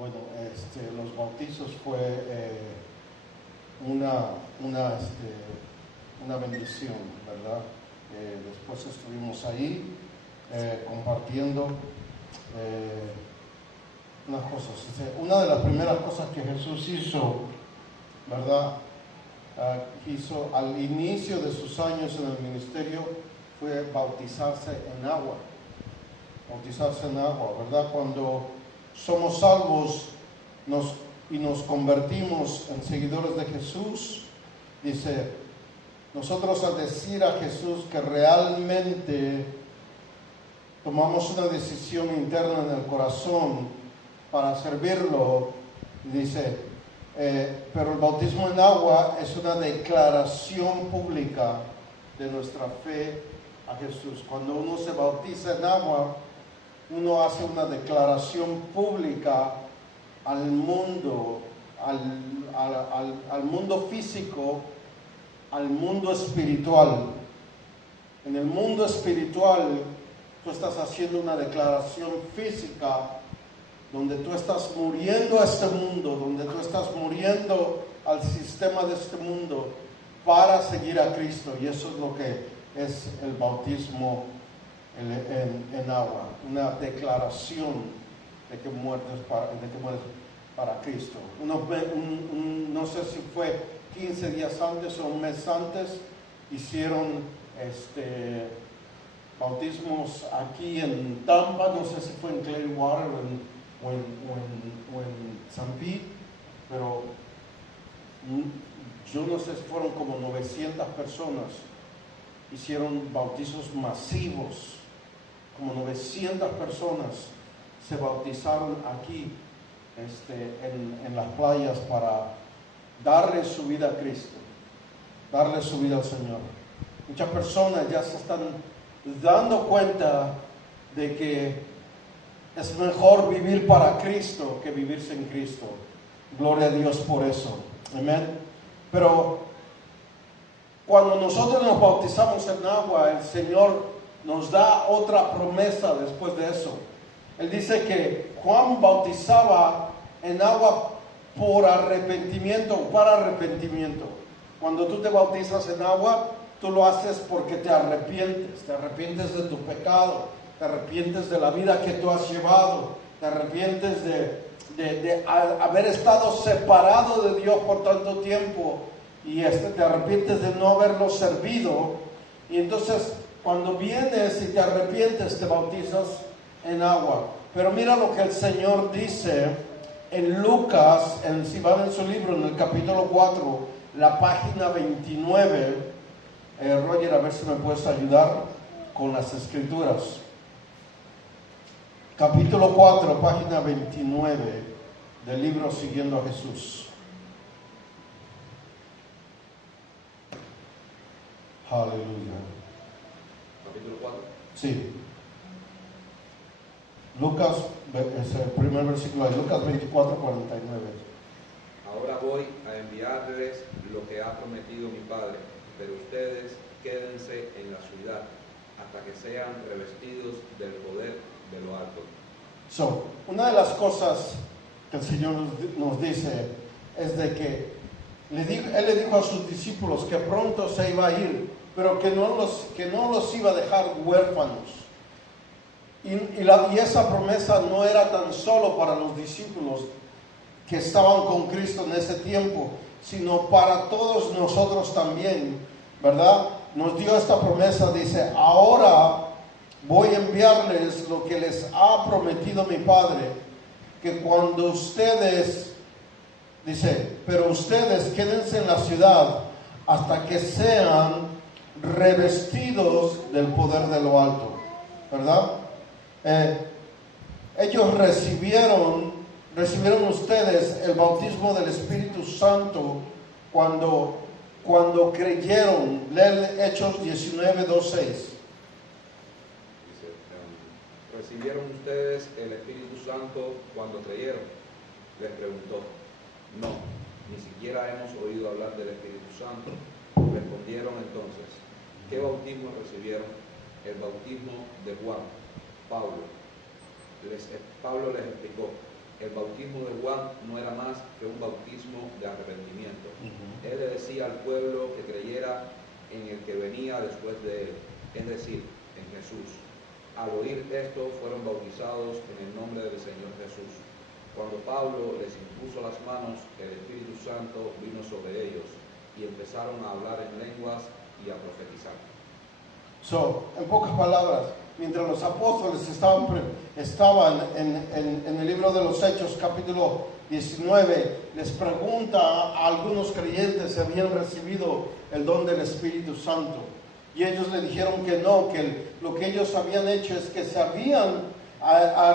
Bueno, los bautizos fue una bendición, ¿verdad? Después estuvimos ahí compartiendo unas cosas. Una de las primeras cosas que Jesús hizo, ¿verdad? Hizo al inicio de sus años en el ministerio fue bautizarse en agua. Bautizarse en agua, ¿verdad? Cuando somos salvos y nos convertimos en seguidores de Jesús, dice, nosotros al decir a Jesús que realmente tomamos una decisión interna en el corazón para servirlo, dice, pero el bautismo en agua es una declaración pública de nuestra fe a Jesús. Cuando uno se bautiza en agua, uno hace una declaración pública al mundo, al mundo físico, al mundo espiritual. En el mundo espiritual, tú estás haciendo una declaración física donde tú estás muriendo a este mundo, donde tú estás muriendo al sistema de este mundo para seguir a Cristo. Y eso es lo que es el bautismo en agua, una declaración de que mueres para Cristo. No sé si fue 15 días antes o un mes antes, hicieron bautismos aquí en Tampa, no sé si fue en Clearwater o en San Pete, pero yo no sé si fueron como 900 personas, hicieron bautizos masivos, como 900 personas se bautizaron aquí en las playas para darle su vida a Cristo, darle su vida al Señor. Muchas personas ya se están dando cuenta de que es mejor vivir para Cristo que vivir sin Cristo. Gloria a Dios por eso. Amén. Pero cuando nosotros nos bautizamos en agua, el Señor nos da otra promesa después de eso. Él dice que Juan bautizaba en agua por arrepentimiento o para arrepentimiento. Cuando tú te bautizas en agua, tú lo haces porque te arrepientes de tu pecado, te arrepientes de la vida que tú has llevado, te arrepientes de haber estado separado de Dios por tanto tiempo y te arrepientes de no haberlo servido. Y entonces cuando vienes y te arrepientes, te bautizas en agua. Pero mira lo que el Señor dice en Lucas, si van en su libro, en el capítulo 4, la página 29. Roger, a ver si me puedes ayudar con las escrituras. Capítulo 4, página 29 del libro Siguiendo a Jesús. Aleluya. Capítulo 4. Sí. Lucas, es el primer versículo de Lucas 24, 49. Ahora voy a enviarles lo que ha prometido mi Padre, pero ustedes quédense en la ciudad hasta que sean revestidos del poder de lo alto. Una de las cosas que el Señor nos dice es de que Él le dijo a sus discípulos que pronto se iba a ir, pero que no los iba a dejar huérfanos. Y esa promesa no era tan solo para los discípulos que estaban con Cristo en ese tiempo, sino para todos nosotros también, ¿verdad? Nos dio esta promesa, dice, ahora voy a enviarles lo que les ha prometido mi Padre, que cuando ustedes, dice, pero ustedes quédense en la ciudad hasta que sean revestidos del poder de lo alto, ¿verdad? Ellos recibieron ustedes el bautismo del Espíritu Santo cuando creyeron. Leen Hechos 19, 2, 6. Dice, ¿recibieron ustedes el Espíritu Santo cuando creyeron? Les preguntó. No, ni siquiera hemos oído hablar del Espíritu Santo. Respondieron entonces, ¿qué bautismo recibieron? El bautismo de Juan. Pablo les explicó, el bautismo bautismo de Juan no era más que un bautismo de arrepentimiento. Él le decía al pueblo que creyera en el que venía después de él, es decir, en Jesús. Al oír esto, fueron bautizados en el nombre del Señor Jesús. Cuando Pablo les impuso las manos, el Espíritu Santo vino sobre ellos y empezaron a hablar en lenguas y a profetizar. En pocas palabras, mientras los apóstoles estaban en el libro de los Hechos, capítulo 19, les pregunta a algunos creyentes si habían recibido el don del Espíritu Santo. Y ellos le dijeron que no, que lo que ellos habían hecho es que se habían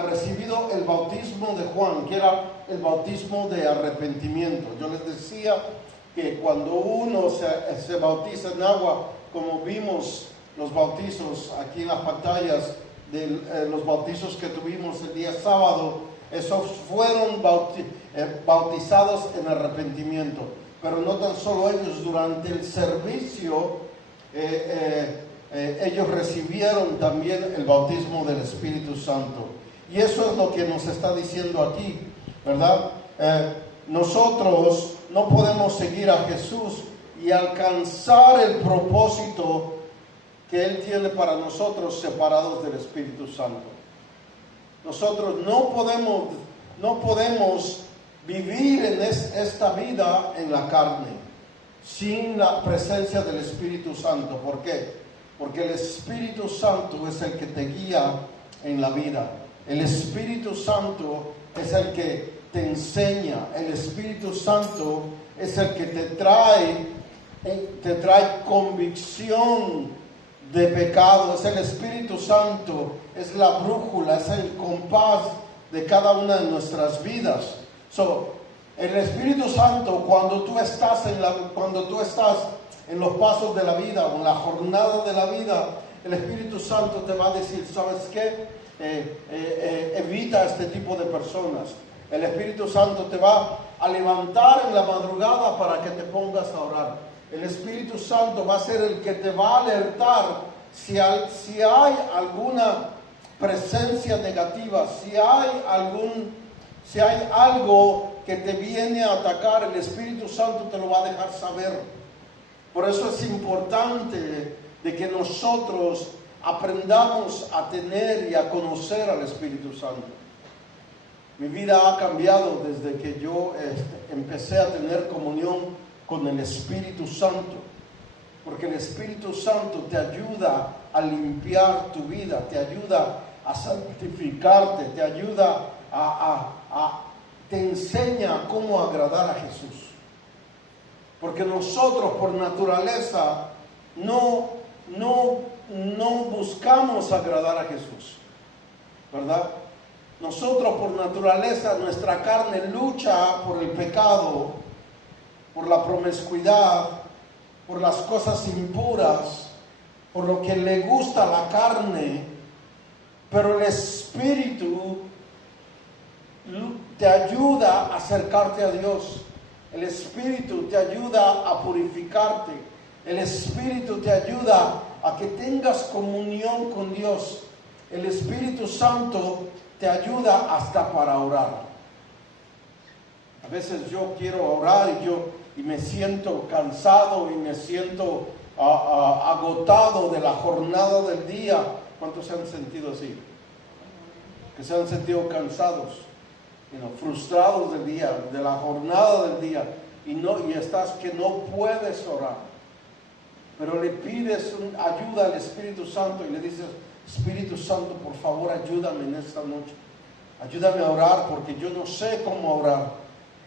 recibido el bautismo de Juan, que era el bautismo de arrepentimiento. Yo les decía que cuando uno se bautiza en agua, como vimos los bautizos aquí en las pantallas, los bautizos que tuvimos el día sábado, esos fueron bautizados en arrepentimiento. Pero no tan solo ellos, durante el servicio ellos recibieron también el bautismo del Espíritu Santo. Y eso es lo que nos está diciendo aquí, ¿verdad? Nosotros no podemos seguir a Jesús y alcanzar el propósito que Él tiene para nosotros separados del Espíritu Santo. Nosotros no podemos vivir en esta vida en la carne sin la presencia del Espíritu Santo. ¿Por qué? Porque el Espíritu Santo es el que te guía en la vida. El Espíritu Santo es el que te enseña. El Espíritu Santo es el que te trae convicción de pecado. Es el Espíritu Santo, es la brújula, es el compás de cada una de nuestras vidas. El Espíritu Santo, cuando tú estás en los pasos de la vida o en la jornada de la vida, el Espíritu Santo te va a decir, ¿sabes qué? Evita este tipo de personas. El Espíritu Santo te va a levantar en la madrugada para que te pongas a orar. El Espíritu Santo va a ser el que te va a alertar si hay alguna presencia negativa, si hay algo que te viene a atacar. El Espíritu Santo te lo va a dejar saber. Por eso es importante de que nosotros aprendamos a tener y a conocer al Espíritu Santo. Mi vida ha cambiado desde que yo empecé a tener comunión con el Espíritu Santo, porque el Espíritu Santo te ayuda a limpiar tu vida, te ayuda a santificarte, te ayuda te enseña cómo agradar a Jesús. Porque nosotros por naturaleza no buscamos agradar a Jesús, ¿verdad? Nosotros por naturaleza, nuestra carne lucha por el pecado, por la promiscuidad, por las cosas impuras, por lo que le gusta a la carne. Pero el Espíritu te ayuda a acercarte a Dios. El Espíritu te ayuda a purificarte. El Espíritu te ayuda a que tengas comunión con Dios. El Espíritu Santo te ayuda hasta para orar. A veces yo quiero orar y me siento cansado y me siento agotado de la jornada del día. ¿Cuántos se han sentido así? Que se han sentido cansados, frustrados del día, de la jornada del día, y estás que no puedes orar. Pero le pides ayuda al Espíritu Santo y le dices, Espíritu Santo, por favor, ayúdame en esta noche. Ayúdame a orar porque yo no sé cómo orar.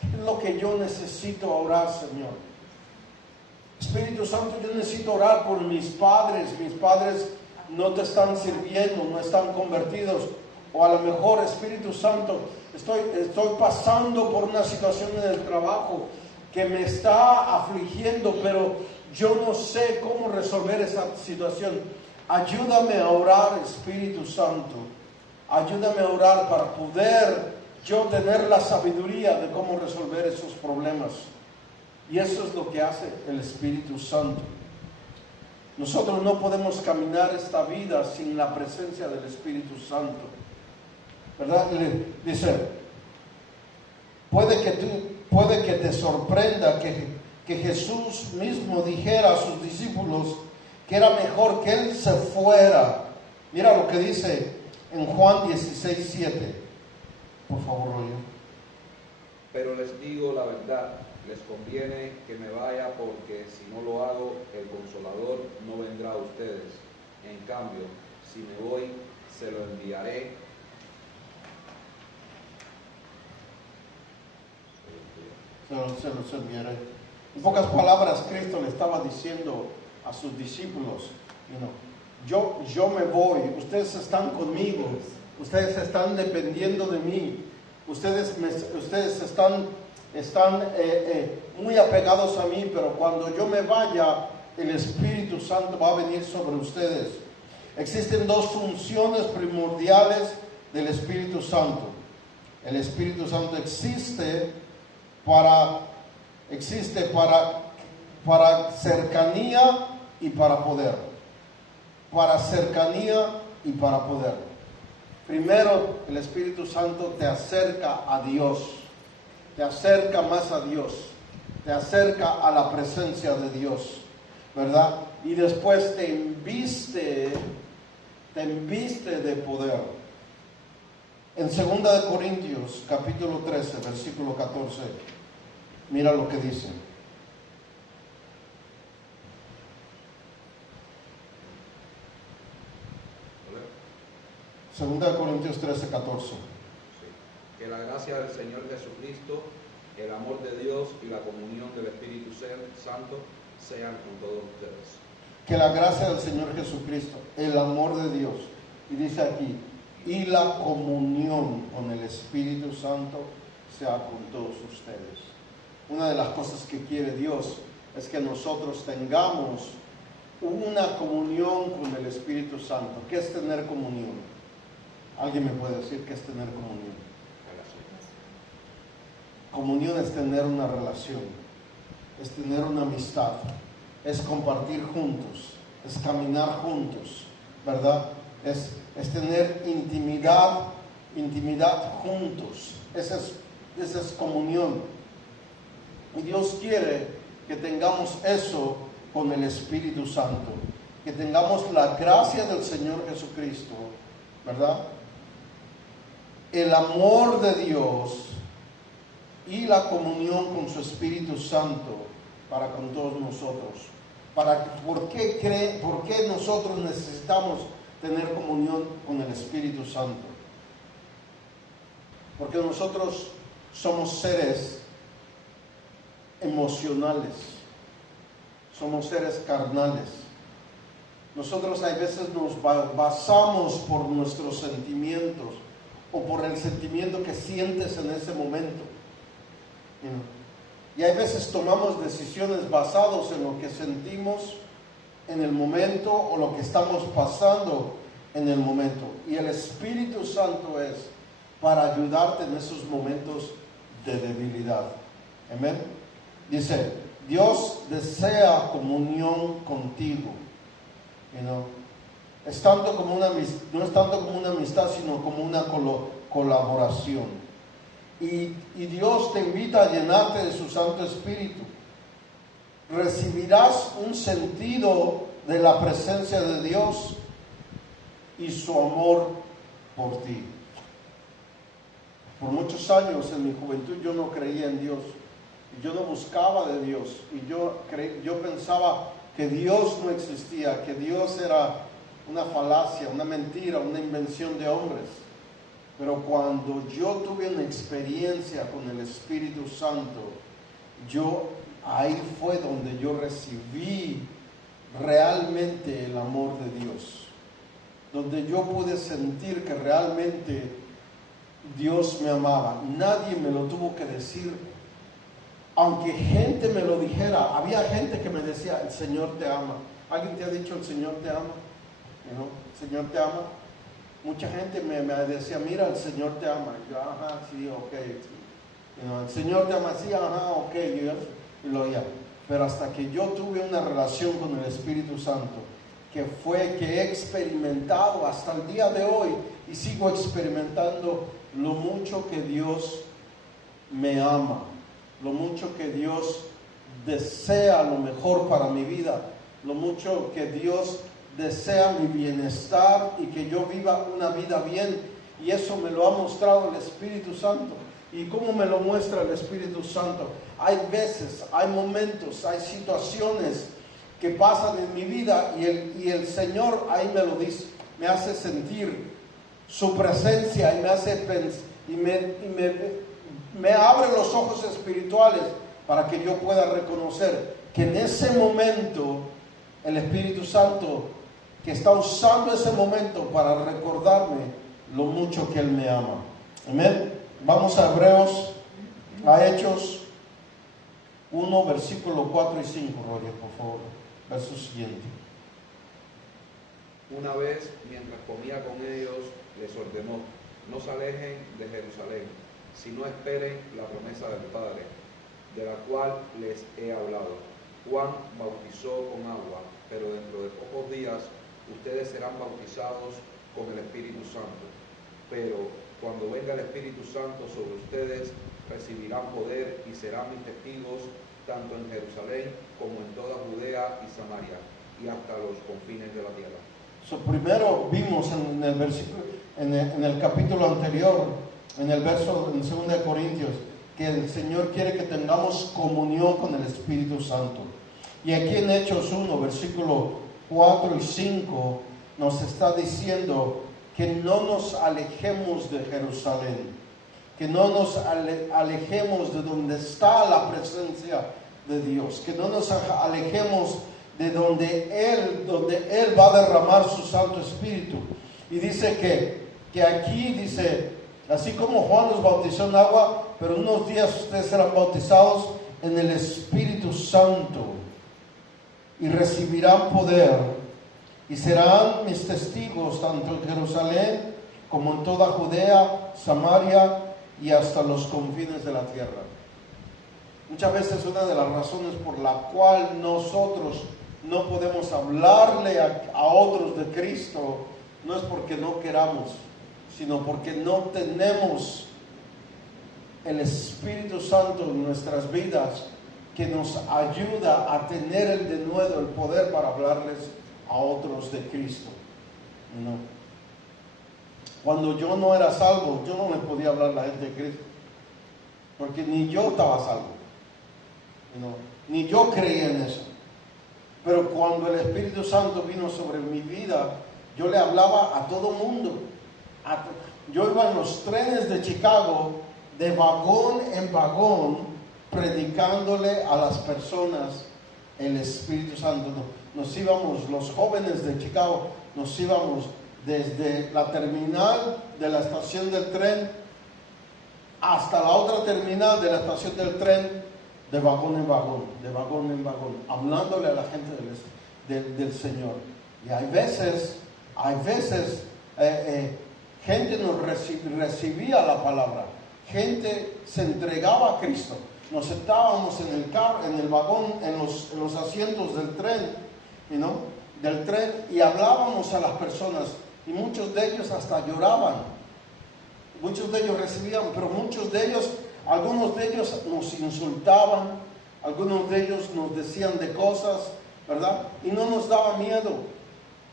¿Qué es lo que yo necesito orar, Señor? Espíritu Santo, yo necesito orar por mis padres. Mis padres no te están sirviendo, no están convertidos. O a lo mejor, Espíritu Santo, estoy pasando por una situación en el trabajo que me está afligiendo, pero yo no sé cómo resolver esa situación. Ayúdame a orar, Espíritu Santo. Ayúdame a orar para poder yo tener la sabiduría de cómo resolver esos problemas. Y eso es lo que hace el Espíritu Santo. Nosotros no podemos caminar esta vida sin la presencia del Espíritu Santo, ¿verdad? Dice, Puede que te sorprenda que Jesús mismo dijera a sus discípulos que era mejor que Él se fuera. Mira lo que dice en Juan 16:7. Por favor, Roger. Pero les digo la verdad, les conviene que me vaya, porque si no lo hago, el Consolador no vendrá a ustedes. En cambio, si me voy, se lo enviaré. Se los enviaré. En pocas palabras, Cristo le estaba diciendo a sus discípulos, yo me voy, ustedes están conmigo, ustedes están dependiendo de mí, ustedes están muy apegados a mí, pero cuando yo me vaya, el Espíritu Santo va a venir sobre ustedes. Existen dos funciones primordiales del Espíritu Santo. El Espíritu Santo existe para cercanía y para poder. Para cercanía y para poder. Primero, el Espíritu Santo te acerca a Dios, te acerca más a Dios, te acerca a la presencia de Dios, ¿verdad? Y después te embiste de poder. En 2 Corintios, capítulo 13, versículo 14, mira lo que dice. Segunda de Corintios 13, 14. Sí. Que la gracia del Señor Jesucristo, el amor de Dios y la comunión del Espíritu Santo sean con todos ustedes. Que la gracia del Señor Jesucristo, el amor de Dios, y dice aquí, y la comunión con el Espíritu Santo sea con todos ustedes. Una de las cosas que quiere Dios es que nosotros tengamos una comunión con el Espíritu Santo. ¿Qué es tener comunión? ¿Alguien me puede decir qué es tener comunión? Comunión es tener una relación, es tener una amistad, es compartir juntos, es caminar juntos, ¿verdad? Es tener intimidad juntos. Esa es comunión. Y Dios quiere que tengamos eso con el Espíritu Santo, que tengamos la gracia del Señor Jesucristo, ¿verdad? El amor de Dios y la comunión con su Espíritu Santo para con todos nosotros. ¿Por qué nosotros necesitamos tener comunión con el Espíritu Santo? Porque nosotros somos seres emocionales, somos seres carnales. Nosotros a veces nos basamos por nuestros sentimientos o por el sentimiento que sientes en ese momento. Y a veces tomamos decisiones basadas en lo que sentimos en el momento o lo que estamos pasando en el momento. Y el Espíritu Santo es para ayudarte en esos momentos de debilidad. Amén. Dice, Dios desea comunión contigo. No es tanto como una amistad, sino como una colaboración. Y Dios te invita a llenarte de su Santo Espíritu. Recibirás un sentido de la presencia de Dios y su amor por ti. Por muchos años en mi juventud yo no creía en Dios. Yo no buscaba de Dios. Y yo pensaba que Dios no existía, que Dios era una falacia, una mentira, una invención de hombres. Pero cuando yo tuve una experiencia con el Espíritu Santo, ahí fue donde yo recibí realmente el amor de Dios. Donde yo pude sentir que realmente Dios me amaba. Nadie me lo tuvo que decir. Aunque gente me lo dijera, había gente que me decía, el Señor te ama. ¿Alguien te ha dicho, el Señor te ama? ¿El Señor te ama? Mucha gente me decía, mira, el Señor te ama. Y yo, ajá, sí, ok. El Señor te ama, sí, ajá, ok. Y lo oía. Pero hasta que yo tuve una relación con el Espíritu Santo, que he experimentado hasta el día de hoy, y sigo experimentando lo mucho que Dios me ama, lo mucho que Dios desea lo mejor para mi vida, lo mucho que Dios desea mi bienestar y que yo viva una vida bien. Y eso me lo ha mostrado el Espíritu Santo. ¿Y cómo me lo muestra el Espíritu Santo? Hay veces, hay momentos, hay situaciones que pasan en mi vida y el Señor ahí me lo dice, me hace sentir su presencia y me hace pensar y me abre los ojos espirituales para que yo pueda reconocer que en ese momento el Espíritu Santo que está usando ese momento para recordarme lo mucho que Él me ama. Amén. Vamos a Hebreos, a Hechos 1, versículo 4 y 5, Roger, por favor. Verso siguiente. Una vez, mientras comía con ellos, les ordenó: no se alejen de Jerusalén, sino esperen la promesa del Padre, de la cual les he hablado. Juan bautizó con agua, pero dentro de pocos días ustedes serán bautizados con el Espíritu Santo. Pero cuando venga el Espíritu Santo sobre ustedes, recibirán poder y serán mis testigos tanto en Jerusalén como en toda Judea y Samaria y hasta los confines de la tierra. Primero vimos en el versículo, en el capítulo anterior, en el verso en 2 de Corintios, que el Señor quiere que tengamos comunión con el Espíritu Santo. Y aquí en Hechos 1, versículo 4 y 5, nos está diciendo que no nos alejemos de Jerusalén, que no nos alejemos de donde está la presencia de Dios, que no nos alejemos de donde Él va a derramar su Santo Espíritu. Y dice que aquí dice, así como Juan los bautizó en agua, pero unos días ustedes serán bautizados en el Espíritu Santo y recibirán poder y serán mis testigos tanto en Jerusalén como en toda Judea, Samaria y hasta los confines de la tierra. Muchas veces una de las razones por la cual nosotros no podemos hablarle a otros de Cristo no es porque no queramos, sino porque no tenemos el Espíritu Santo en nuestras vidas que nos ayuda a tener el denuedo, el poder para hablarles a otros de Cristo. No. Cuando yo no era salvo, yo no le podía hablar a la gente de Cristo, porque ni yo estaba salvo, ni yo creía en eso. Pero cuando el Espíritu Santo vino sobre mi vida, yo le hablaba a todo mundo. Yo iba en los trenes de Chicago, de vagón en vagón, predicándole a las personas el Espíritu Santo. Nos íbamos, los jóvenes de Chicago, nos íbamos desde la terminal de la estación del tren hasta la otra terminal de la estación del tren, de vagón en vagón, hablándole a la gente del Señor. Y hay veces gente nos recibía la palabra, gente se entregaba a Cristo. Nos sentábamos en el carro, en el vagón, en los asientos del tren, del tren, y hablábamos a las personas, y muchos de ellos hasta lloraban. Muchos de ellos recibían, pero algunos de ellos nos insultaban, algunos de ellos nos decían de cosas, ¿verdad? Y no nos daba miedo.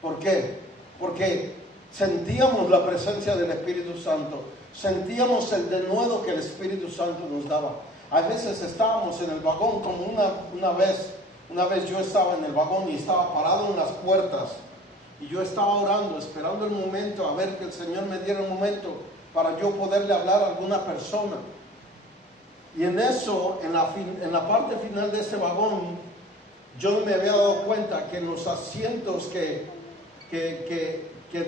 ¿Por qué? Porque sentíamos la presencia del Espíritu Santo, sentíamos el denuedo que el Espíritu Santo nos daba. A veces estábamos en el vagón, como una vez yo estaba en el vagón y estaba parado en las puertas, y yo estaba orando, esperando el momento, a ver que el Señor me diera el momento para yo poderle hablar a alguna persona. Y en eso, en la parte final de ese vagón, yo me había dado cuenta que en los asientos que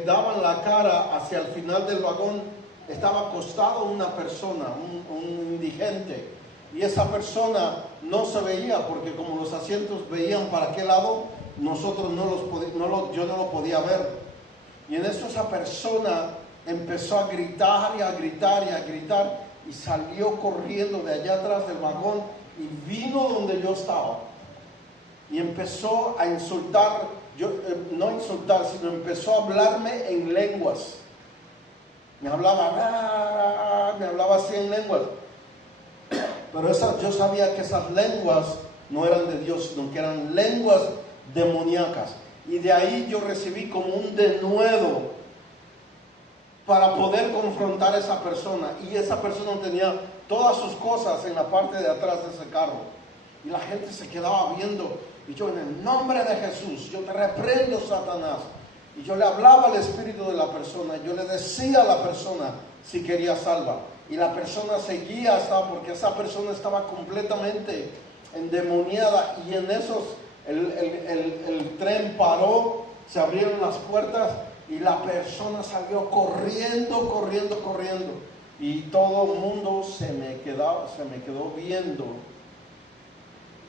daban la cara hacia el final del vagón, estaba acostado una persona, un indigente. Y esa persona no se veía, porque como los asientos veían para qué lado, nosotros yo no lo podía ver. Y en eso esa persona empezó a gritar y a gritar y a gritar, y salió corriendo de allá atrás del vagón y vino donde yo estaba y empezó a insultar, no insultar, sino empezó a hablarme en lenguas. Me hablaba así en lenguas. Pero yo sabía que esas lenguas no eran de Dios, sino que eran lenguas demoníacas. Y de ahí yo recibí como un denuedo para poder confrontar a esa persona. Y esa persona tenía todas sus cosas en la parte de atrás de ese carro. Y la gente se quedaba viendo. Y yo, en el nombre de Jesús, yo te reprendo, Satanás. Y yo le hablaba al espíritu de la persona. Yo le decía a la persona si quería salva. Y la persona seguía hasta porque esa persona estaba completamente endemoniada. Y en esos, el tren paró, se abrieron las puertas y la persona salió corriendo. Y todo el mundo se me quedó viendo,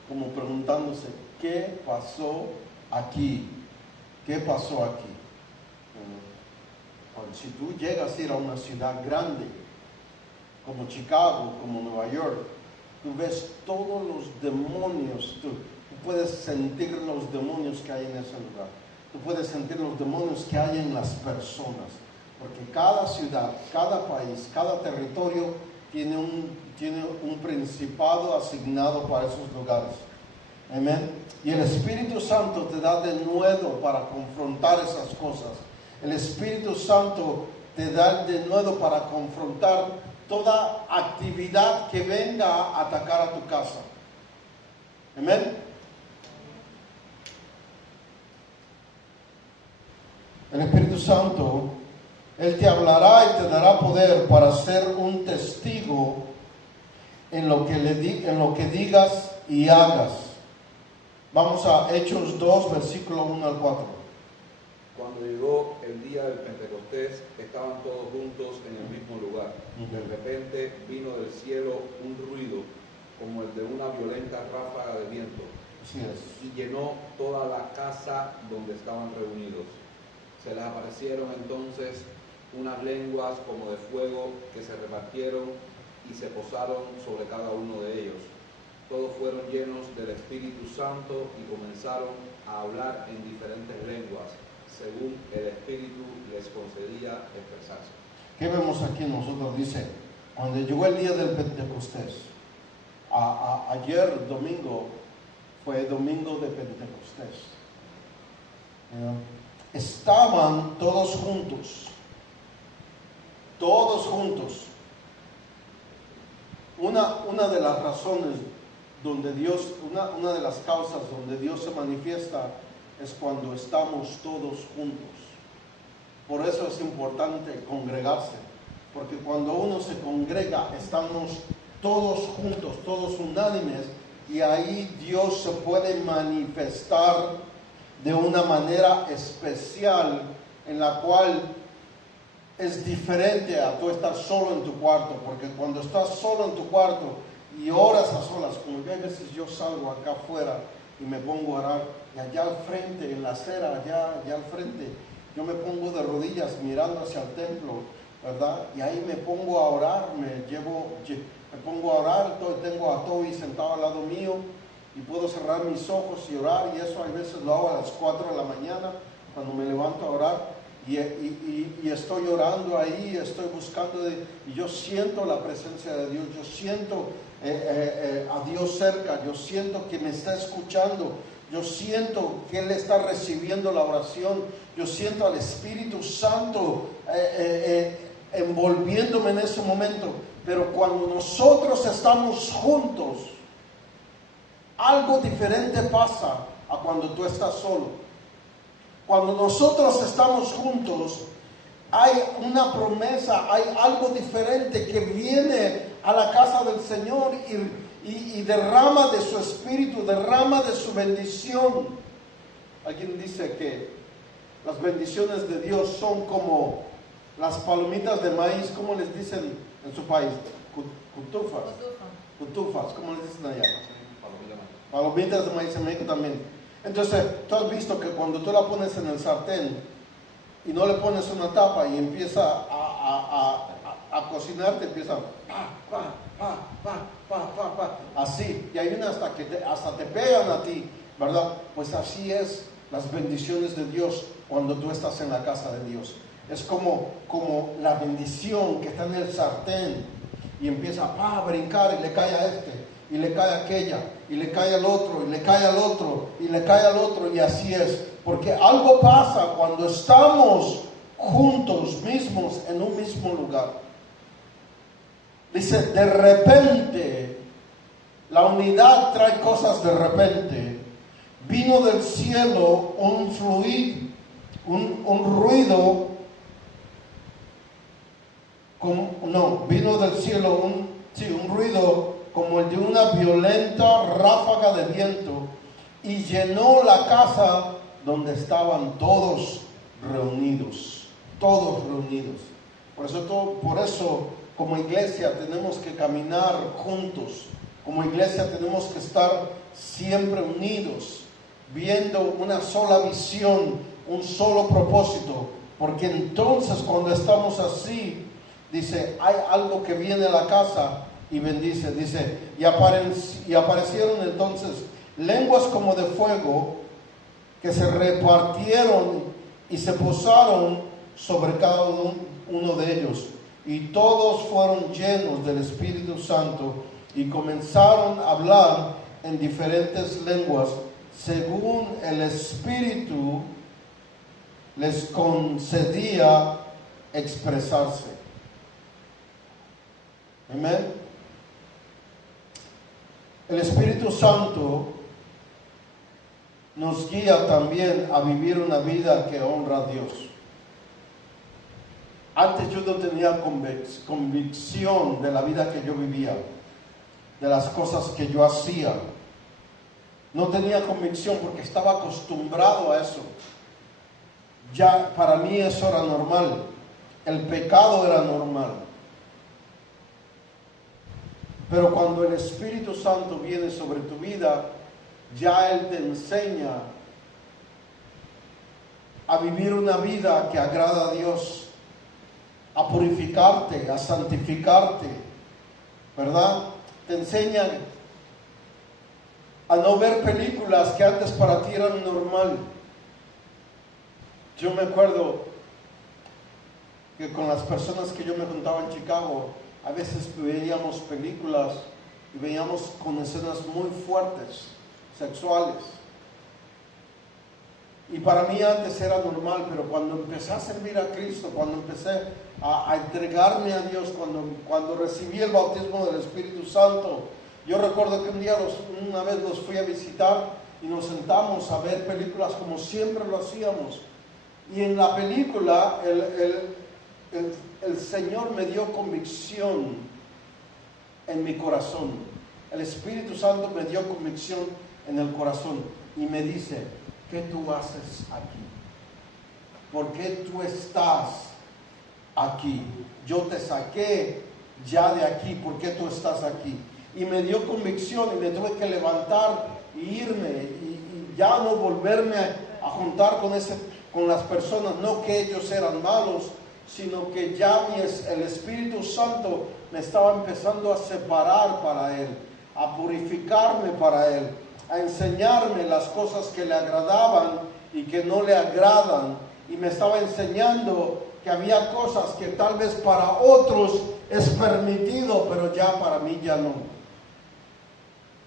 como preguntándose, ¿qué pasó aquí? ¿Qué pasó aquí? Si tú llegas a ir a una ciudad grande, como Chicago, como Nueva York, tú ves todos los demonios, tú puedes sentir los demonios que hay en ese lugar, tú puedes sentir los demonios que hay en las personas, porque cada ciudad, cada país, cada territorio tiene un principado asignado para esos lugares. Amén. Y el Espíritu Santo te da denuedo para confrontar esas cosas. El Espíritu Santo te da denuedo para confrontar toda actividad que venga a atacar a tu casa. Amén. El Espíritu Santo, Él te hablará y te dará poder para ser un testigo en lo que digas y hagas. Vamos a Hechos 2, versículo 1 al 4. Cuando llegó el día del Pentecostés, estaban todos juntos en el mismo lugar. De repente vino del cielo un ruido como el de una violenta ráfaga de viento. Así es. Y llenó toda la casa donde estaban reunidos. Se les aparecieron entonces unas lenguas como de fuego que se repartieron y se posaron sobre cada uno de ellos. Todos fueron llenos del Espíritu Santo y comenzaron a hablar en diferentes lenguas, según el Espíritu les concedía expresarse. ¿Qué vemos aquí nosotros? Dice, cuando llegó el día del Pentecostés, ayer domingo fue domingo de Pentecostés. Estaban todos juntos. Una de las razones donde Dios, una de las causas donde Dios se manifiesta es cuando estamos todos juntos. Por eso es importante congregarse, porque cuando uno se congrega estamos todos juntos, todos unánimes, y ahí Dios se puede manifestar de una manera especial en la cual es diferente a tú estar solo en tu cuarto, porque cuando estás solo en tu cuarto y oras a solas, como a veces yo salgo acá afuera y me pongo a orar, y allá al frente, en la acera, allá al frente, yo me pongo de rodillas mirando hacia el templo, ¿verdad? Y ahí me pongo a orar, me pongo a orar, tengo a Toby sentado al lado mío, y puedo cerrar mis ojos y orar, y eso a veces lo hago a las 4 de la mañana, cuando me levanto a orar, y estoy orando ahí, estoy buscando, y yo siento la presencia de Dios, yo siento a Dios cerca, yo siento que me está escuchando, yo siento que Él está recibiendo la oración, yo siento al Espíritu Santo envolviéndome en ese momento. Pero cuando nosotros estamos juntos, algo diferente pasa a cuando tú estás solo. Cuando nosotros estamos juntos, hay una promesa, hay algo diferente que viene a la casa del Señor y derrama de su espíritu, derrama de su bendición. Alguien dice que las bendiciones de Dios son como las palomitas de maíz. ¿Cómo les dicen en su país? Cutufas, ¿cómo les dicen allá? Palomitas de maíz en México también. Entonces, tú has visto que cuando tú la pones en el sartén y no le pones una tapa y empieza a cocinar, te empieza así, y hay una hasta te pegan a ti, ¿verdad? Pues así es las bendiciones de Dios cuando tú estás en la casa de Dios. Es como la bendición que está en el sartén, y empieza a brincar y le cae a este, y le cae a aquella, y le cae al otro, y le cae al otro, y le cae al otro, y así es. Porque algo pasa cuando estamos juntos mismos en un mismo lugar. Dice, de repente, la unidad trae cosas de repente. Vino del cielo un fluido, un ruido, vino del cielo un ruido como el de una violenta ráfaga de viento y llenó la casa donde estaban todos reunidos. Por eso como iglesia tenemos que caminar juntos. Como iglesia tenemos que estar siempre unidos, viendo una sola visión, un solo propósito. Porque entonces cuando estamos así, dice, hay algo que viene a la casa y bendice. Dice, y aparecieron entonces lenguas como de fuego que se repartieron y se posaron sobre cada uno de ellos. Y todos fueron llenos del Espíritu Santo y comenzaron a hablar en diferentes lenguas según el Espíritu les concedía expresarse. Amén. El Espíritu Santo nos guía también a vivir una vida que honra a Dios. Antes yo no tenía convicción de la vida que yo vivía, de las cosas que yo hacía. No tenía convicción porque estaba acostumbrado a eso. Ya para mí eso era normal. El pecado era normal. Pero cuando el Espíritu Santo viene sobre tu vida, ya Él te enseña a vivir una vida que agrada a Dios, a purificarte, a santificarte, ¿verdad? Te enseña a no ver películas que antes para ti eran normal. Yo me acuerdo que con las personas que yo me juntaba en Chicago, a veces veíamos películas y veíamos con escenas muy fuertes, sexuales. Y para mí antes era normal, pero cuando empecé a servir a Cristo, cuando empecé a entregarme a Dios, cuando recibí el bautismo del Espíritu Santo, yo recuerdo que una vez los fui a visitar y nos sentamos a ver películas como siempre lo hacíamos. Y en la película el Señor me dio convicción en mi corazón. El Espíritu Santo me dio convicción en el corazón y me dice, ¿qué tú haces aquí? ¿Por qué tú estás aquí? Yo te saqué ya de aquí, ¿por qué tú estás aquí? Y me dio convicción y me tuve que levantar y irme y ya no volverme a juntar con las personas, no que ellos eran malos, sino que ya el Espíritu Santo me estaba empezando a separar para Él, a purificarme para Él, a enseñarme las cosas que le agradaban y que no le agradan, y me estaba enseñando que había cosas que tal vez para otros es permitido, pero ya para mí ya no.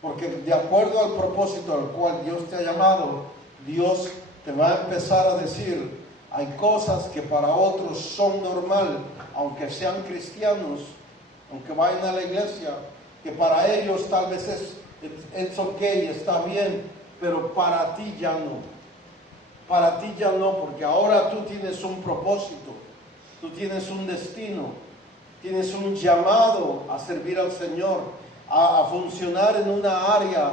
Porque de acuerdo al propósito al cual Dios te ha llamado, Dios te va a empezar a decir, hay cosas que para otros son normal, aunque sean cristianos, aunque vayan a la iglesia, que para ellos tal vez es ok, está bien, pero para ti ya no. Para ti ya no, porque ahora tú tienes un propósito, tú tienes un destino, tienes un llamado a servir al Señor, a funcionar en una área,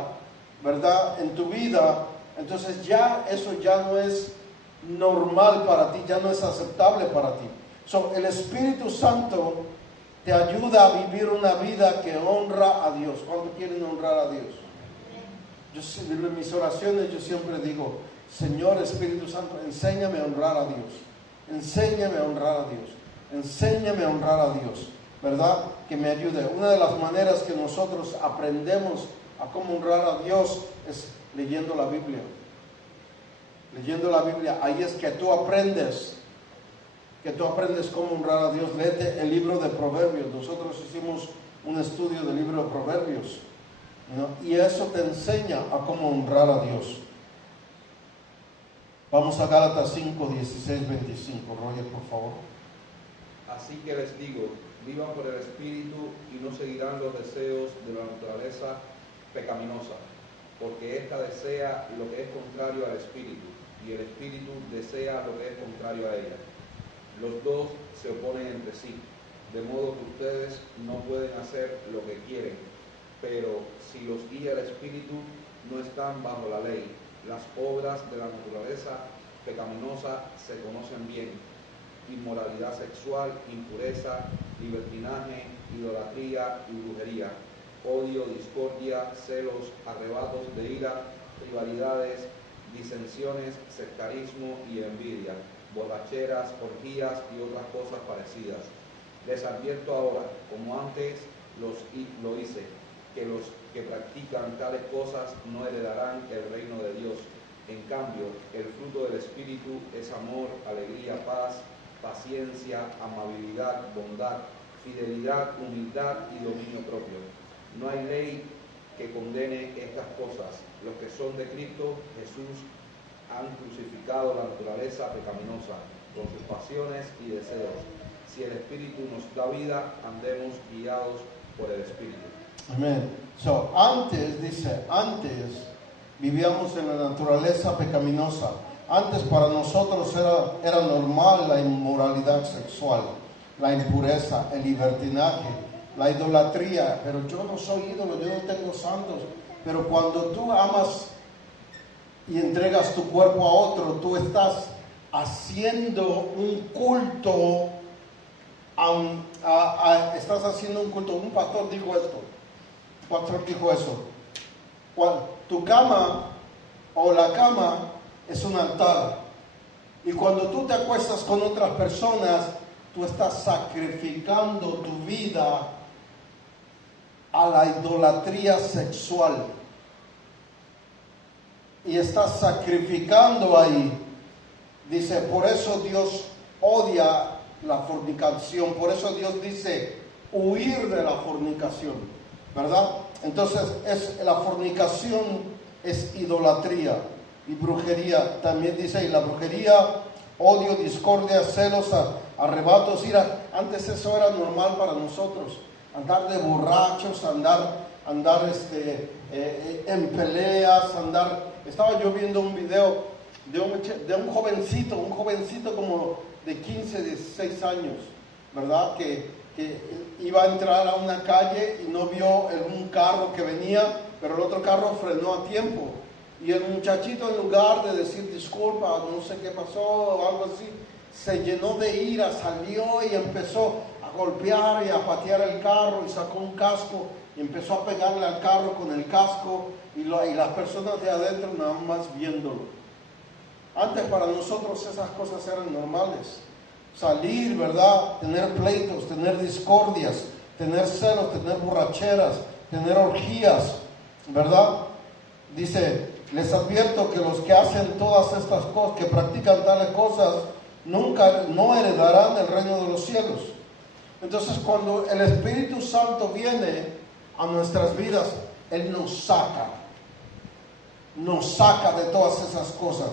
¿verdad?, en tu vida. Entonces ya eso ya no es normal para ti, ya no es aceptable para ti. El Espíritu Santo te ayuda a vivir una vida que honra a Dios. ¿Cuántos quieren honrar a Dios? En mis oraciones yo siempre digo, Señor Espíritu Santo, enséñame a honrar a Dios. Enséñame a honrar a Dios. Enséñame a honrar a Dios, ¿verdad? Que me ayude. Una de las maneras que nosotros aprendemos a cómo honrar a Dios es leyendo la Biblia. Leyendo la Biblia, ahí es que tú aprendes cómo honrar a Dios. Léete el libro de Proverbios. Nosotros hicimos un estudio del libro de Proverbios, ¿no? Y eso te enseña a cómo honrar a Dios. Vamos a Gálatas 5, 16, 25. Roger, por favor. Así que les digo, vivan por el Espíritu y no seguirán los deseos de la naturaleza pecaminosa, porque ésta desea lo que es contrario al Espíritu, y el Espíritu desea lo que es contrario a ella. Los dos se oponen entre sí, de modo que ustedes no pueden hacer lo que quieren, pero si los guía el Espíritu, no están bajo la ley. Las obras de la naturaleza pecaminosa se conocen bien: inmoralidad sexual, impureza, libertinaje, idolatría y brujería, odio, discordia, celos, arrebatos de ira, rivalidades, disensiones, sectarismo y envidia, borracheras, orgías y otras cosas parecidas. Les advierto ahora, como antes lo hice, que los que practican tales cosas no heredarán el reino de Dios. En cambio, el fruto del Espíritu es amor, alegría, paz, paciencia, amabilidad, bondad, fidelidad, humildad y dominio propio. No hay ley que condene estas cosas. Los que son de Cristo Jesús han crucificado la naturaleza pecaminosa con sus pasiones y deseos. Si el Espíritu nos da vida, andemos guiados por el Espíritu. Amén. So, antes vivíamos en la naturaleza pecaminosa. Antes para nosotros era normal la inmoralidad sexual, la impureza, el libertinaje, la idolatría. Pero yo no soy ídolo, yo no tengo santos. Pero cuando tú amas y entregas tu cuerpo a otro, tú estás haciendo un culto, estás haciendo un culto. Un pastor dijo esto. Tu cama o la cama es un altar, y cuando tú te acuestas con otras personas, tú estás sacrificando tu vida a la idolatría sexual, y estás sacrificando ahí. Dice, por eso Dios odia la fornicación, por eso Dios dice huir de la fornicación, ¿verdad? Entonces la fornicación es idolatría y brujería. También dice, y la brujería, odio, discordia, celos, arrebatos, ira. Antes eso era normal para nosotros, andar de borrachos, andar en peleas, Estaba yo viendo un video de un jovencito como de 15, 16 años, ¿verdad? Que iba a entrar a una calle y no vio un carro que venía, pero el otro carro frenó a tiempo. Y el muchachito, en lugar de decir disculpa, no sé qué pasó o algo así, se llenó de ira, salió y empezó a golpear y a patear el carro, y sacó un casco y empezó a pegarle al carro con el casco, y las personas de adentro nada más viéndolo. Antes para nosotros esas cosas eran normales. Salir, ¿verdad? Tener pleitos, tener discordias, tener celos, tener borracheras, tener orgías, ¿verdad? Dice, les advierto que los que hacen todas estas cosas, que practican tales cosas, no heredarán el reino de los cielos. Entonces, cuando el Espíritu Santo viene a nuestras vidas, Él nos saca de todas esas cosas,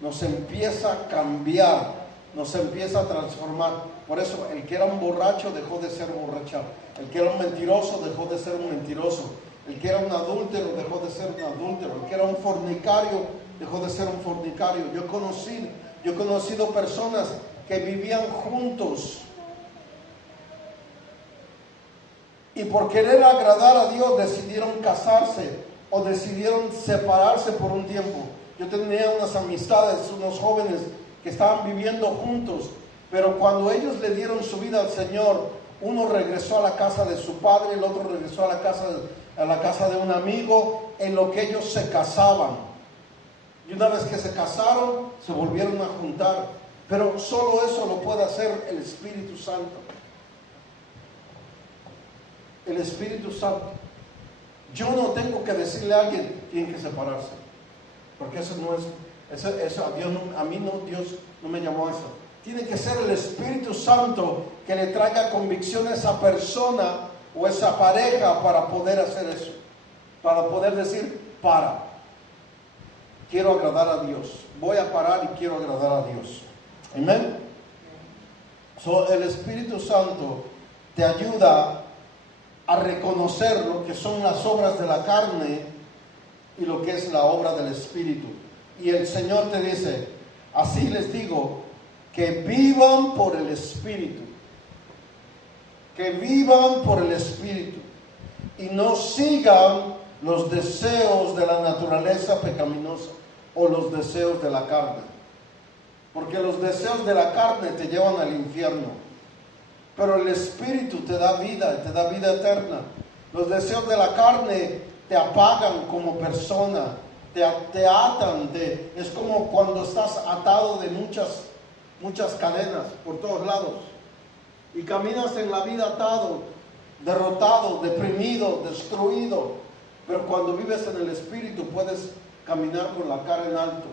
nos empieza a cambiar, nos empieza a transformar. Por eso, el que era un borracho dejó de ser borracho, el que era un mentiroso dejó de ser un mentiroso, el que era un adúltero dejó de ser un adúltero, el que era un fornicario dejó de ser un fornicario. Yo he conocido personas que vivían juntos, y por querer agradar a Dios decidieron casarse o decidieron separarse por un tiempo. Yo tenía unas amistades, unos jóvenes que estaban viviendo juntos, pero cuando ellos le dieron su vida al Señor, uno regresó a la casa de su padre, el otro regresó a la casa de un amigo, en lo que ellos se casaban. Y una vez que se casaron, se volvieron a juntar. Pero solo eso lo puede hacer el Espíritu Santo. El Espíritu Santo. Yo no tengo que decirle a alguien, tienen que separarse, porque eso no es, eso a mí Dios no me llamó a eso. Tiene que ser el Espíritu Santo que le traiga convicción a esa persona o esa pareja para poder hacer eso, para poder decir, quiero agradar a Dios, voy a parar y quiero agradar a Dios. Amén. So, el Espíritu Santo te ayuda a reconocer lo que son las obras de la carne y lo que es la obra del Espíritu. Y el Señor te dice, así les digo, que vivan por el Espíritu. Que vivan por el Espíritu. Y no sigan los deseos de la naturaleza pecaminosa o los deseos de la carne. Porque los deseos de la carne te llevan al infierno. Pero el Espíritu te da vida eterna. Los deseos de la carne te apagan como persona, te atan, es como cuando estás atado de muchas cadenas por todos lados. Y caminas en la vida atado, derrotado, deprimido, destruido. Pero cuando vives en el Espíritu puedes caminar con la cara en alto.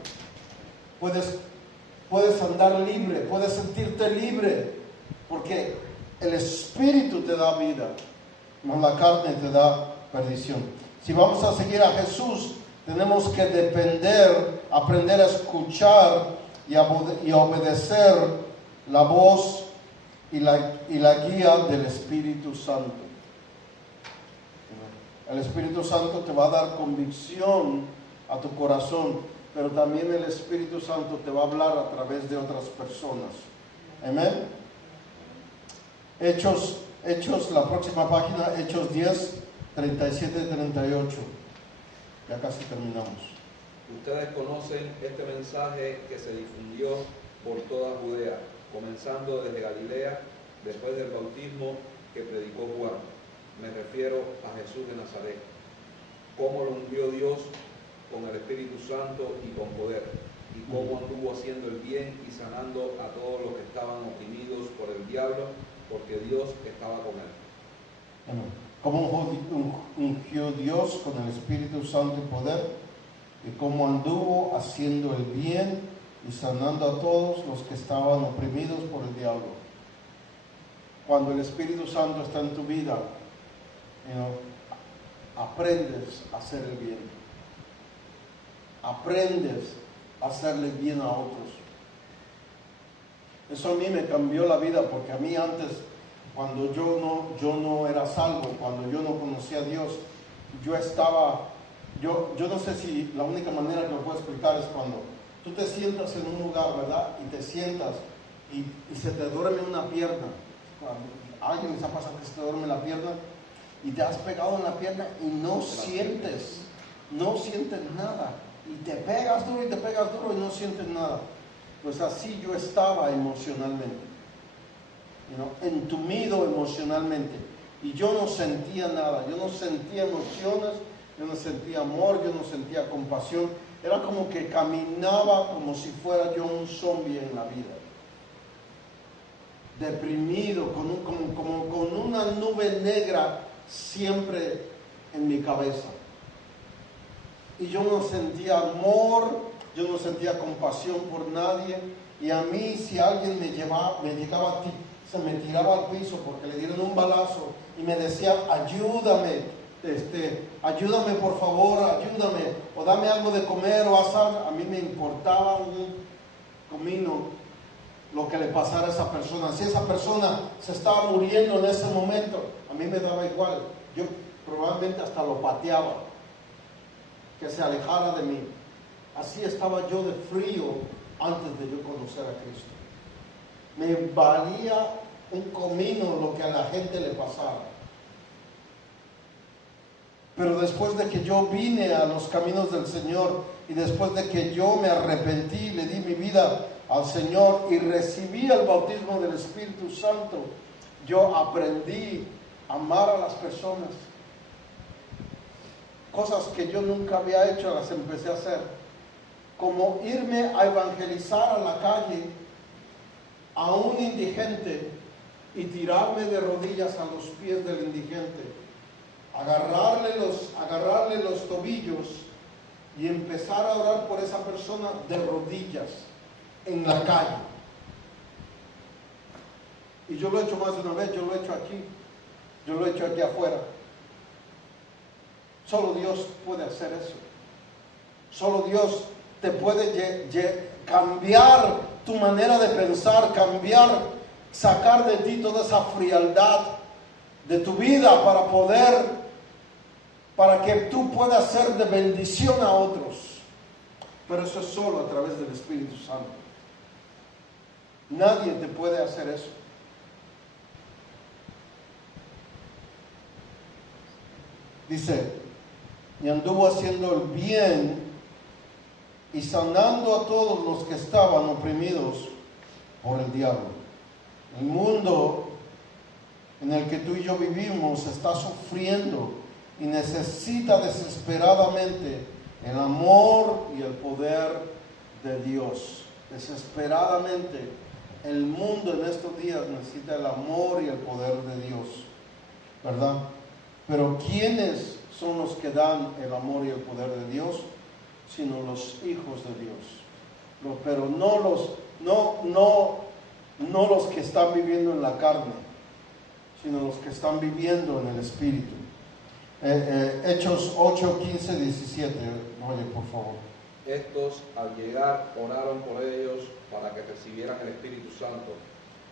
Puedes andar libre, puedes sentirte libre. Porque el Espíritu te da vida, no la carne te da perdición. Si vamos a seguir a Jesús, tenemos que aprender a escuchar y obedecer la voz y la guía del Espíritu Santo. El Espíritu Santo te va a dar convicción a tu corazón, pero también el Espíritu Santo te va a hablar a través de otras personas. Amén. Hechos, la próxima página, Hechos 10, 37 y 38. Ya casi terminamos. Ustedes conocen este mensaje que se difundió por toda Judea, comenzando desde Galilea, después del bautismo que predicó Juan. Me refiero a Jesús de Nazaret. Cómo lo ungió Dios con el Espíritu Santo y con poder, y cómo anduvo haciendo el bien y sanando a todos los que estaban oprimidos por el diablo, porque Dios estaba con él. Cómo ungió Dios con el Espíritu Santo y poder, y cómo anduvo haciendo el bien y sanando a todos los que estaban oprimidos por el diablo. Cuando el Espíritu Santo está en tu vida, aprendes a hacer el bien. Aprendes a hacerle bien a otros. Eso a mí me cambió la vida, porque a mí antes, cuando yo no era salvo, cuando yo no conocía a Dios, yo no sé si la única manera que lo puedo explicar es cuando tú te sientas en un lugar, ¿verdad? Y te sientas y se te duerme una pierna. A alguien les ha pasado que se te duerme la pierna y te has pegado en la pierna y no sientes nada. Y te pegas duro y no sientes nada. Pues así yo estaba emocionalmente, entumido emocionalmente, y yo no sentía nada, yo no sentía emociones, yo no sentía amor, yo no sentía compasión. Era como que caminaba como si fuera yo un zombie en la vida, deprimido, con una nube negra siempre en mi cabeza. Y yo no sentía amor, yo no sentía compasión por nadie. Y a mí, si alguien me llegaba a ti, se me tiraba al piso porque le dieron un balazo y me decía, ayúdame, ayúdame por favor, ayúdame, o dame algo de comer o haz algo. A mí me importaba un comino lo que le pasara a esa persona. Si esa persona se estaba muriendo en ese momento, a mí me daba igual. Yo probablemente hasta lo pateaba, que se alejara de mí. Así estaba yo de frío antes de yo conocer a Cristo. Me valía un comino lo que a la gente le pasara. Pero después de que yo vine a los caminos del Señor, y después de que yo me arrepentí, le di mi vida al Señor y recibí el bautismo del Espíritu Santo, yo aprendí a amar a las personas. Cosas que yo nunca había hecho las empecé a hacer, como irme a evangelizar a la calle a un indigente y tirarme de rodillas a los pies del indigente, agarrarle los tobillos y empezar a orar por esa persona de rodillas en la calle. Y yo lo he hecho más de una vez, yo lo he hecho aquí. Yo lo he hecho aquí afuera. Solo Dios puede hacer eso. Solo Dios te puede cambiar tu manera de pensar, sacar de ti toda esa frialdad de tu vida para que tú puedas ser de bendición a otros. Pero eso es solo a través del Espíritu Santo. Nadie te puede hacer eso. Dice, y anduvo haciendo el bien y sanando a todos los que estaban oprimidos por el diablo. El mundo en el que tú y yo vivimos está sufriendo y necesita desesperadamente el amor y el poder de Dios. Desesperadamente el mundo en estos días necesita el amor y el poder de Dios, ¿verdad? Pero ¿quiénes son los que dan el amor y el poder de Dios? Sino los hijos de Dios. Pero no los que están viviendo en la carne, sino los que están viviendo en el Espíritu. Hechos 8, 15, 17. Oye, por favor. Estos al llegar oraron por ellos para que recibieran el Espíritu Santo,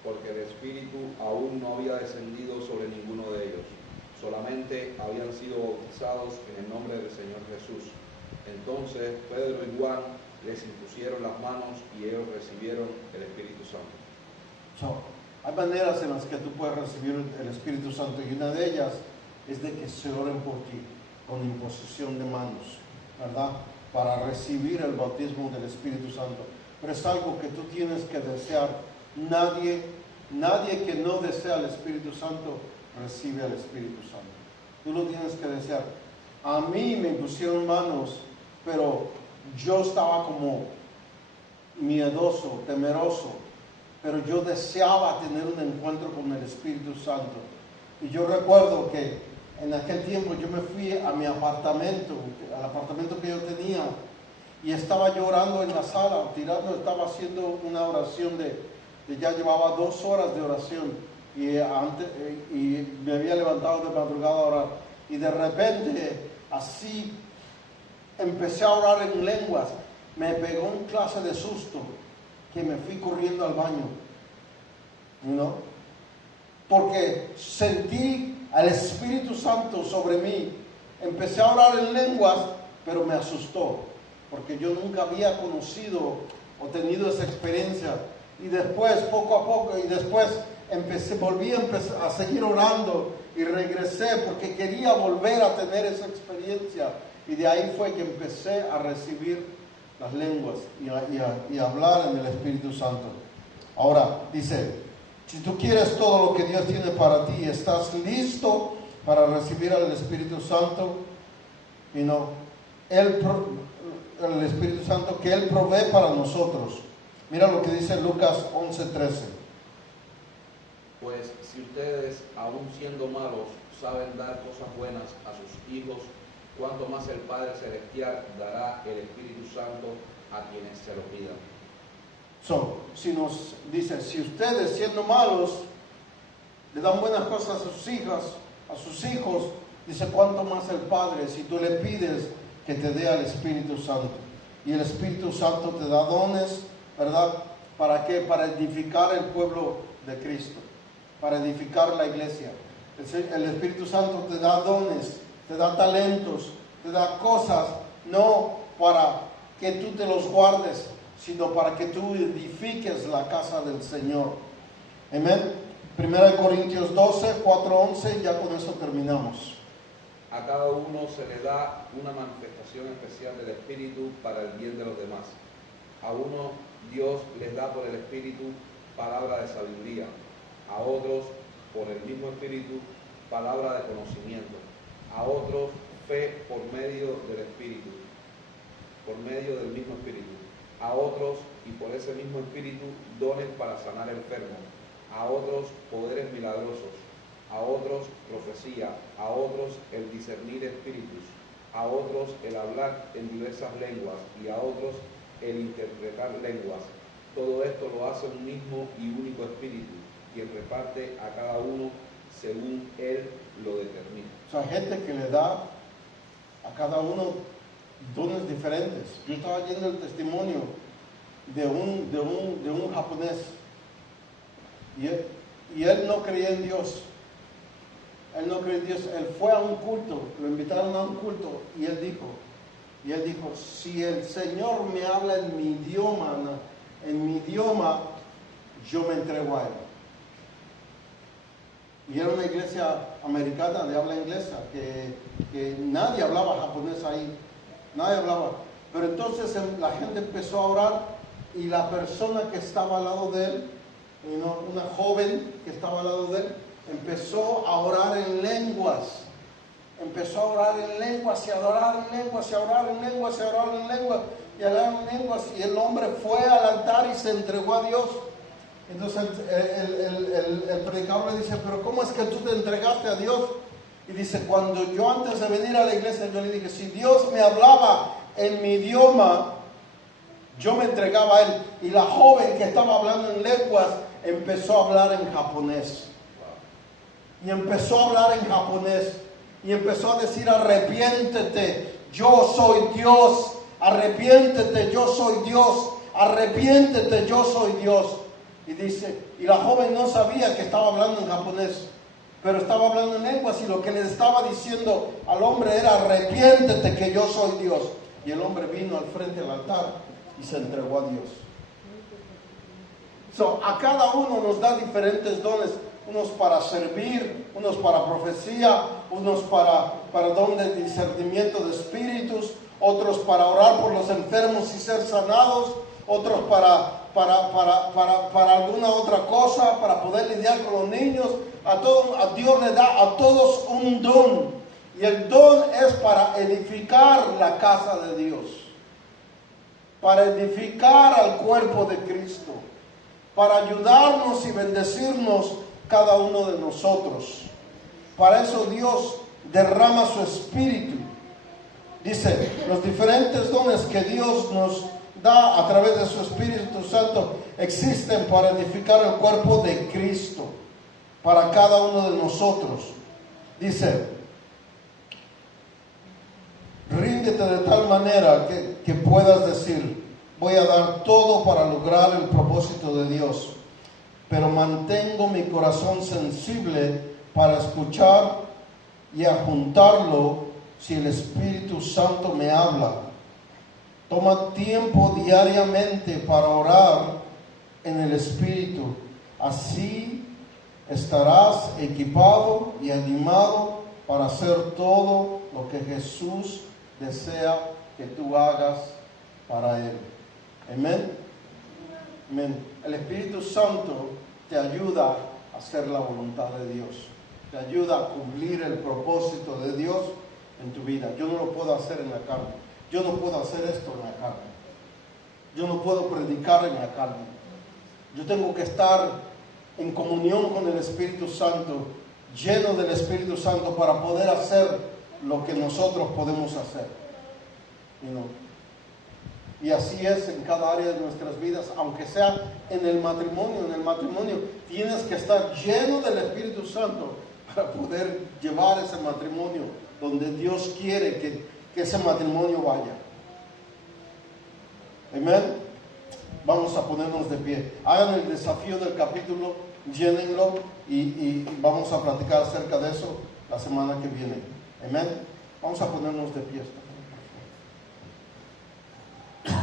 porque el Espíritu aún no había descendido sobre ninguno de ellos. Solamente habían sido bautizados en el nombre del Señor Jesús. Entonces Pedro y Juan les impusieron las manos y ellos recibieron el Espíritu Santo. Hay maneras en las que tú puedes recibir el Espíritu Santo, y una de ellas es de que se oren por ti con imposición de manos, ¿verdad? Para recibir el bautismo del Espíritu Santo. Pero es algo que tú tienes que desear. Nadie que no desea el Espíritu Santo recibe al Espíritu Santo. Tú lo tienes que desear. A mí me impusieron manos, pero yo estaba como miedoso, temeroso, pero yo deseaba tener un encuentro con el Espíritu Santo. Y yo recuerdo que en aquel tiempo yo me fui a mi apartamento, al apartamento que yo tenía, y estaba llorando en la sala, estaba haciendo una oración ya llevaba 2 horas de oración. Y me había levantado de madrugada a orar, y de repente así empecé a orar en lenguas. Me pegó un clase de susto que me fui corriendo al baño, ¿no? Porque sentí al Espíritu Santo sobre mí. Empecé a orar en lenguas, pero me asustó, porque yo nunca había conocido o tenido esa experiencia. Y después, poco a poco, volví a seguir orando, y regresé porque quería volver a tener esa experiencia. Y de ahí fue que empecé a recibir las lenguas y a hablar en el Espíritu Santo. Ahora, dice, si tú quieres todo lo que Dios tiene para ti, estás listo para recibir al Espíritu Santo, el Espíritu Santo que Él provee para nosotros. Mira lo que dice Lucas 11:13. Pues si ustedes, aun siendo malos, saben dar cosas buenas a sus hijos, cuánto más el Padre Celestial dará el Espíritu Santo a quienes se lo pidan. Si nos dice, si ustedes siendo malos le dan buenas cosas a sus hijos, dice, cuánto más el Padre si tú le pides que te dé al Espíritu Santo. Y el Espíritu Santo te da dones, ¿verdad? ¿Para qué? Para edificar el pueblo de Cristo, para edificar la iglesia. El Espíritu Santo te da dones, te da talentos, te da cosas, no para que tú te los guardes, sino para que tú edifiques la casa del Señor. Amén. 1 Corintios 12, 4, 11, ya con eso terminamos. A cada uno se le da una manifestación especial del Espíritu para el bien de los demás. A uno Dios les da por el Espíritu palabra de sabiduría, a otros por el mismo Espíritu palabra de conocimiento, a otros fe por medio del Espíritu, por medio del mismo Espíritu, a otros y por ese mismo Espíritu dones para sanar enfermos, a otros poderes milagrosos, a otros profecía, a otros el discernir espíritus, a otros el hablar en diversas lenguas y a otros el interpretar lenguas. Todo esto lo hace un mismo y único Espíritu, quien reparte a cada uno según Él lo determina. O sea, hay gente que le da a cada uno dones diferentes. Yo estaba leyendo el testimonio de un japonés y él no creía en Dios. Él no creía en Dios. Él fue a un culto, lo invitaron a un culto y él dijo, si el Señor me habla en mi idioma, yo me entrego a Él. Y era una iglesia americana de habla inglesa, que nadie hablaba japonés ahí, nadie hablaba. Pero entonces la gente empezó a orar y la persona que estaba al lado de él, una joven que estaba al lado de él, empezó a orar en lenguas. Empezó a orar en lenguas y a orar en lenguas y a orar en lenguas y a orar en lenguas y a orar en lenguas. Y el hombre fue al altar y se entregó a Dios. Entonces el predicador le dice, pero ¿cómo es que tú te entregaste a Dios? Y dice, cuando yo antes de venir a la iglesia, yo le dije, si Dios me hablaba en mi idioma, yo me entregaba a Él. Y la joven que estaba hablando en lenguas empezó a hablar en japonés. Y empezó a hablar en japonés. Y empezó a decir, arrepiéntete, yo soy Dios. Arrepiéntete, yo soy Dios. Arrepiéntete, yo soy Dios. Y dice, y la joven no sabía que estaba hablando en japonés, pero estaba hablando en lenguas y lo que le estaba diciendo al hombre era, arrepiéntete que yo soy Dios. Y el hombre vino al frente del altar y se entregó a Dios. A cada uno nos da diferentes dones, unos para servir, unos para profecía, unos para don de discernimiento de espíritus, otros para orar por los enfermos y ser sanados, otros para alguna otra cosa, para poder lidiar con los niños. A Dios le da a todos un don, y el don es para edificar la casa de Dios, para edificar al cuerpo de Cristo, para ayudarnos y bendecirnos cada uno de nosotros. Para eso Dios derrama su espíritu. Dice, los diferentes dones que Dios nos da a través de su Espíritu Santo existen para edificar el cuerpo de Cristo, para cada uno de nosotros. Dice, ríndete de tal manera que puedas decir, voy a dar todo para lograr el propósito de Dios, pero mantengo mi corazón sensible para escuchar y ajuntarlo si el Espíritu Santo me habla. Toma tiempo diariamente para orar en el Espíritu. Así estarás equipado y animado para hacer todo lo que Jesús desea que tú hagas para Él. Amén. Amén. El Espíritu Santo te ayuda a hacer la voluntad de Dios. Te ayuda a cumplir el propósito de Dios en tu vida. Yo no lo puedo hacer en la carne. Yo no puedo hacer esto en la carne. Yo no puedo predicar en la carne. Yo tengo que estar en comunión con el Espíritu Santo, lleno del Espíritu Santo para poder hacer lo que nosotros podemos hacer. Y así es en cada área de nuestras vidas, aunque sea en el matrimonio. En el matrimonio tienes que estar lleno del Espíritu Santo para poder llevar ese matrimonio donde Dios quiere que ese matrimonio vaya. Amén. Vamos a ponernos de pie. Hagan el desafío del capítulo, llénenlo y vamos a platicar acerca de eso la semana que viene. Amén. Vamos a ponernos de pie. Gracias.